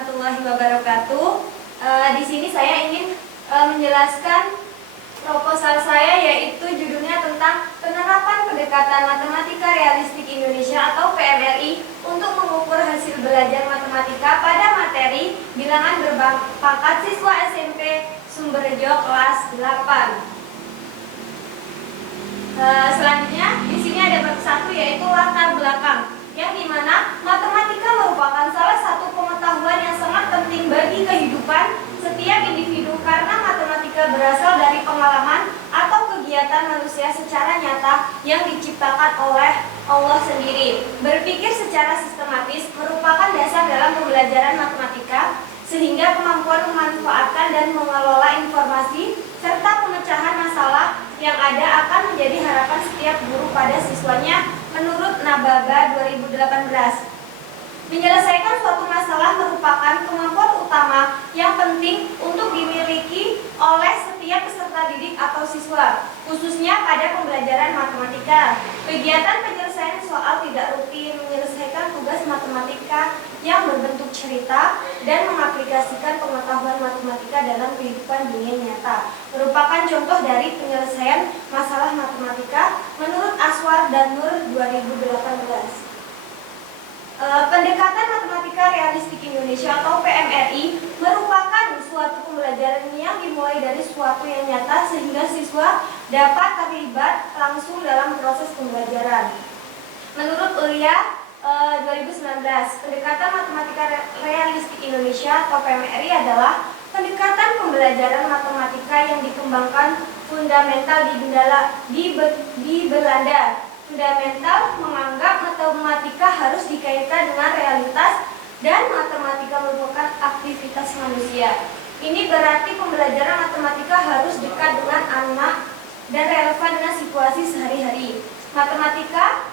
warahmatullahi wabarakatuh. Di sini saya ingin menjelaskan proposal saya, yaitu judulnya tentang penerapan pendekatan matematika realistik Indonesia atau PMRI untuk mengukur hasil belajar matematika pada materi bilangan berpangkat siswa SMP Sumberjo kelas 8. Selanjutnya di sini ada bab 1, yaitu latar belakang, yang dimana matematika merupakan salah satu pengetahuan yang sangat penting bagi kehidupan setiap individu karena matematika berasal dari pengalaman atau kegiatan manusia secara nyata yang diciptakan oleh Allah sendiri. Berpikir secara sistematis merupakan dasar dalam pembelajaran matematika, sehingga kemampuan memanfaatkan dan mengelola informasi serta pemecahan masalah yang ada akan menjadi harapan setiap guru pada siswanya menurut Nababa 2018. Menyelesaikan suatu masalah merupakan kemampuan utama yang penting untuk dimiliki oleh setiap peserta didik atau siswa, khususnya pada pembelajaran matematika. Kegiatan penyelesaian soal tidak rutin, menyelesaikan tugas matematika yang berbentuk cerita, dan mengaplikasikan pengetahuan matematika dalam kehidupan dunia nyata merupakan contoh dari penyelesaian masalah matematika menurut Aswar dan Nur 2018. Pendekatan matematika realistik Indonesia atau PMRI merupakan suatu pembelajaran yang dimulai dari suatu yang nyata sehingga siswa dapat terlibat langsung dalam proses pembelajaran. Menurut Ulia 2019, pendekatan matematika realistik Indonesia atau PMRI adalah pendekatan pembelajaran matematika yang dikembangkan fundamental di Belanda. Fundamental menganggap matematika harus dikaitkan dengan realitas dan matematika merupakan aktivitas manusia. Ini berarti pembelajaran matematika harus dekat dengan anak dan relevan dengan situasi sehari-hari. Matematika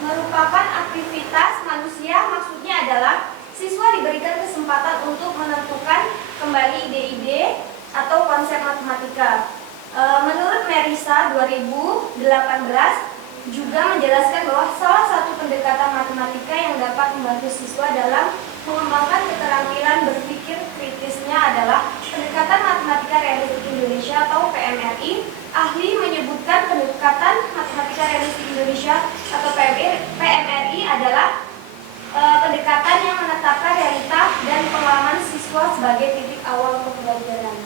merupakan aktivitas manusia, maksudnya adalah siswa diberikan kesempatan untuk menentukan kembali ide-ide atau konsep matematika. Menurut Merisa 2018 juga menjelaskan bahwa salah satu pendekatan matematika yang dapat membantu siswa dalam mengembangkan keterampilan berpikir kritisnya adalah pendekatan matematika realistik Indonesia atau PMRI. Ahli menyebutkan pendekatan matematika realistik Indonesia atau PMRI adalah pendekatan yang menetapkan realitas dan pengalaman siswa sebagai titik awal pembelajaran.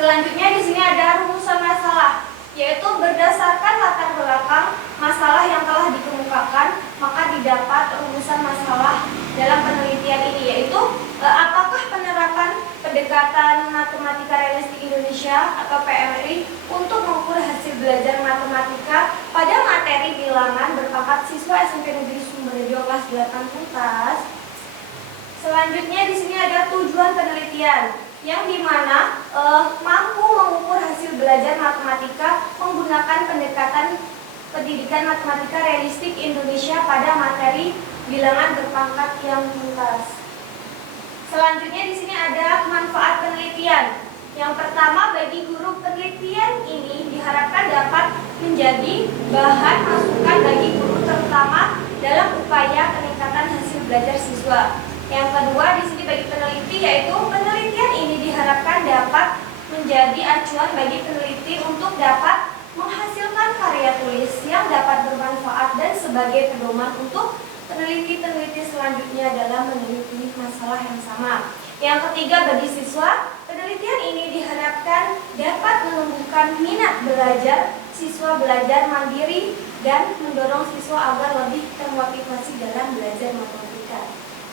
Selanjutnya di sini ada rumusan masalah, yaitu berdasarkan latar belakang masalah yang telah dikemukakan, maka didapat rumusan masalah dalam penelitian ini, yaitu apakah penerapan pendekatan matematika realistik Indonesia atau PMRI untuk mengukur hasil belajar matematika pada materi bilangan berpangkat siswa SMP Negeri Sumberjo kelas 8 tuntas. Selanjutnya di sini ada tujuan penelitian, yang dimana mampu mengukur hasil belajar matematika menggunakan pendekatan pendidikan matematika realistik Indonesia pada materi bilangan berpangkat yang tuntas. Selanjutnya di sini ada manfaat penelitian. Yang pertama, bagi guru, penelitian ini diharapkan dapat menjadi bahan masukan bagi guru, terutama dalam upaya peningkatan hasil belajar siswa. Yang kedua, di sini bagi peneliti, yaitu penelitian ini diharapkan dapat menjadi acuan bagi peneliti untuk dapat menghasilkan karya tulis yang dapat bermanfaat dan sebagai pedoman untuk peneliti-peneliti selanjutnya dalam meneliti masalah yang sama. Yang ketiga, bagi siswa, penelitian ini diharapkan dapat menumbuhkan minat belajar, siswa belajar mandiri dan mendorong siswa agar lebih termotivasi dalam belajar matematika.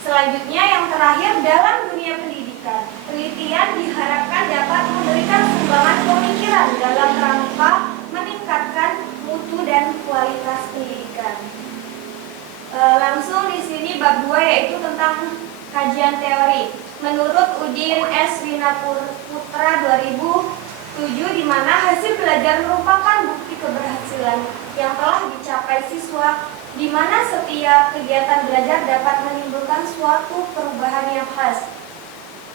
Selanjutnya yang terakhir, dalam dunia pendidikan, penelitian diharapkan dapat memberikan sumbangan pemikiran dalam rangka meningkatkan mutu dan kualitas pendidikan. Langsung di sini bab 2, yaitu tentang kajian teori. Menurut Udin S. Winaputra 2007, di mana hasil belajar merupakan bukti keberhasilan yang telah dicapai siswa, di mana setiap kegiatan belajar dapat menimbulkan suatu perubahan yang khas.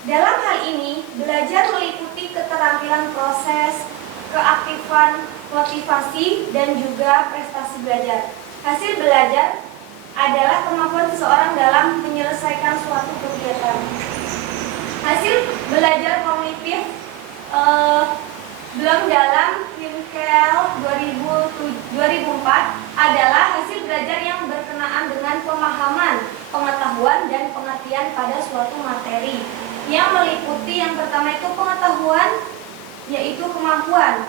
Dalam hal ini, belajar meliputi keterampilan proses, keaktifan, motivasi, dan juga prestasi belajar. Hasil belajar adalah kemampuan seseorang dalam menyelesaikan suatu belajar kognitif Bloom dalam Winkel 2004 adalah hasil belajar yang berkenaan dengan pemahaman, pengetahuan, dan pengertian pada suatu materi yang meliputi yang pertama itu pengetahuan, yaitu kemampuan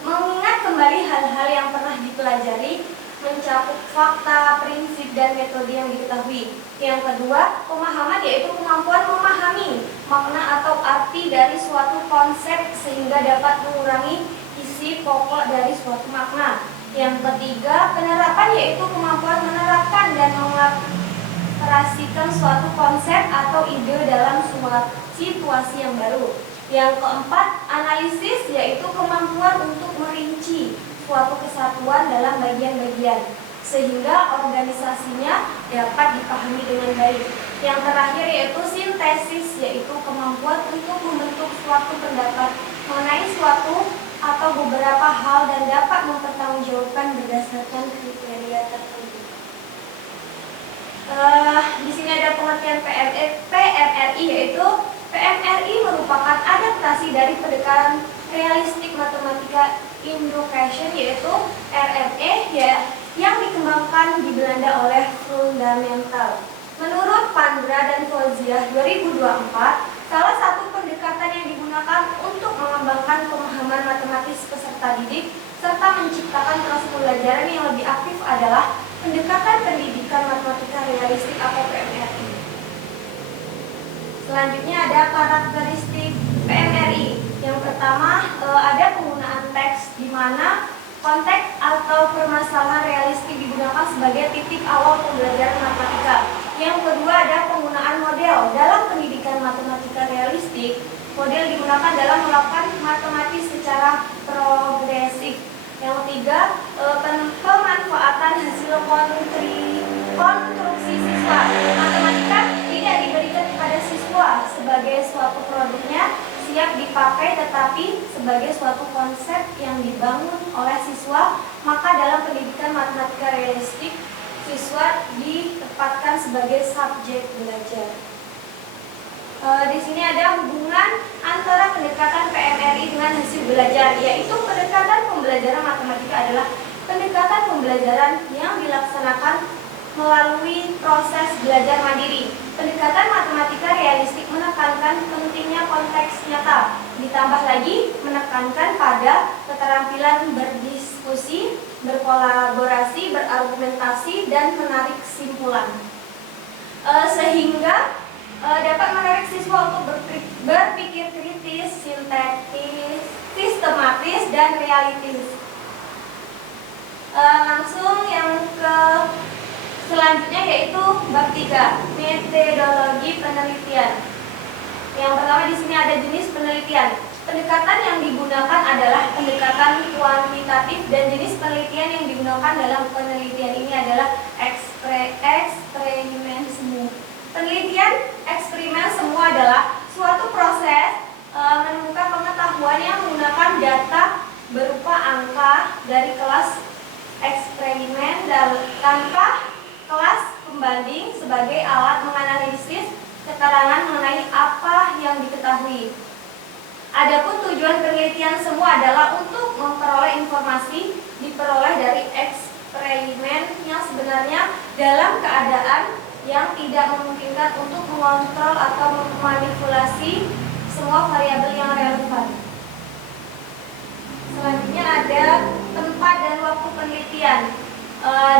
mengingat kembali hal-hal yang pernah dipelajari, mencakup fakta, prinsip, dan metode yang diketahui. Yang kedua, pemahaman yaitu kemampuan memahami makna atau arti dari suatu konsep sehingga dapat mengurangi isi pokok dari suatu makna. Yang ketiga, penerapan yaitu kemampuan menerapkan dan mengoperasikan suatu konsep atau ide dalam suatu situasi yang baru. Yang keempat, analisis yaitu kemampuan untuk merinci suatu kesatuan dalam bagian-bagian sehingga organisasinya dapat dipahami dengan baik. Yang terakhir yaitu sintesis, yaitu kemampuan untuk membentuk suatu pendapat mengenai suatu atau beberapa hal dan dapat mempertanggungjawabkan berdasarkan kriteria tertentu. Di sini ada pengertian PMRI, yaitu PMRI merupakan adaptasi dari pendekatan realistik matematika induction, yaitu RME, yang dikembangkan di Belanda oleh Fundamental. Menurut Pandra dan Fauziah 2024, salah satu pendekatan yang digunakan untuk mengembangkan pemahaman matematis peserta didik serta menciptakan proses pembelajaran yang lebih aktif adalah pendekatan pendidikan matematika realistik atau PMRI. Selanjutnya ada karakteristik PMRI. Yang pertama, ada penggunaan teks di mana konteks atau permasalahan realistik digunakan sebagai titik awal pembelajaran matematika. Yang kedua, ada penggunaan model. Dalam pendidikan matematika realistik, model digunakan dalam melakukan matematis secara progresif. Yang ketiga, pemanfaatan hasil konstruksi siswa. Matematika tidak diberikan kepada siswa sebagai suatu produknya siap dipakai, tetapi sebagai suatu konsep yang dibangun oleh siswa. Maka dalam pendidikan matematika realistik, siswa ditempatkan sebagai subjek belajar. Di sini ada hubungan antara pendekatan PMRI dengan hasil belajar, yaitu pendekatan pembelajaran matematika adalah pendekatan pembelajaran yang dilaksanakan melalui proses belajar mandiri. Pendekatan matematika realistik menekankan pentingnya konteks nyata, ditambah lagi menekankan pada keterampilan berdiskusi, berkolaborasi, berargumentasi, dan menarik kesimpulan. Sehingga dapat menarik siswa untuk berpikir kritis, sintetis, sistematis, dan realistis. Langsung yang ke selanjutnya yaitu bab 3, metodologi penelitian. Yang pertama di sini ada jenis penelitian. Pendekatan yang digunakan adalah pendekatan kuantitatif dan jenis penelitian yang digunakan dalam penelitian ini adalah eksperimen semu. Penelitian eksperimen semu adalah suatu proses menemukan pengetahuan yang menggunakan data berupa angka dari kelas eksperimen dan tanpa kelas pembanding sebagai alat menganalisis keterangan mengenai apa yang diketahui. Adapun tujuan penelitian semua adalah untuk memperoleh informasi diperoleh dari eksperimen yang sebenarnya dalam keadaan yang tidak memungkinkan untuk mengontrol atau memanipulasi semua variabel yang relevan. Selanjutnya ada tempat dan waktu penelitian.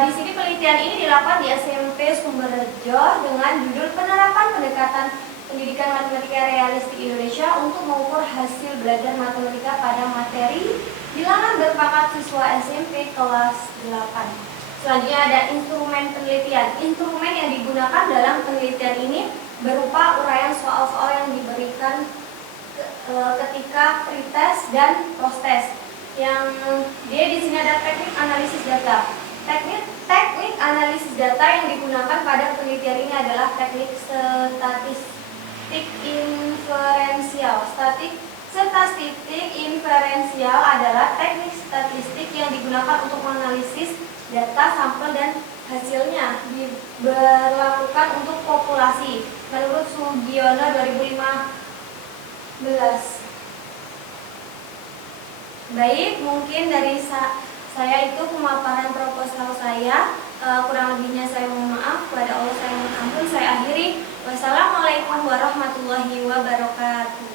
Di sini penelitian ini dilakukan di SMP Sumberjo dengan judul penerapan pendekatan pendidikan matematika realistik Indonesia untuk mengukur hasil belajar matematika pada materi bilangan berpangkat siswa SMP kelas 8. Selanjutnya ada instrumen penelitian. Instrumen yang digunakan dalam penelitian ini berupa uraian soal-soal yang diberikan ketika pretest dan post-test. Yang dia di sini ada teknik analisis data. Teknik analisis data yang digunakan pada penelitian ini adalah teknik statistik inferensial. Statistik inferensial adalah teknik statistik yang digunakan untuk menganalisis data sampel dan hasilnya diberlakukan untuk populasi. Menurut Sugiono 2005 Baik, mungkin dari saya itu pemaparan proposal saya. Kurang lebihnya saya mohon maaf. Kepada Allah saya mohon ampun. Saya akhiri. Wassalamualaikum warahmatullahi wabarakatuh.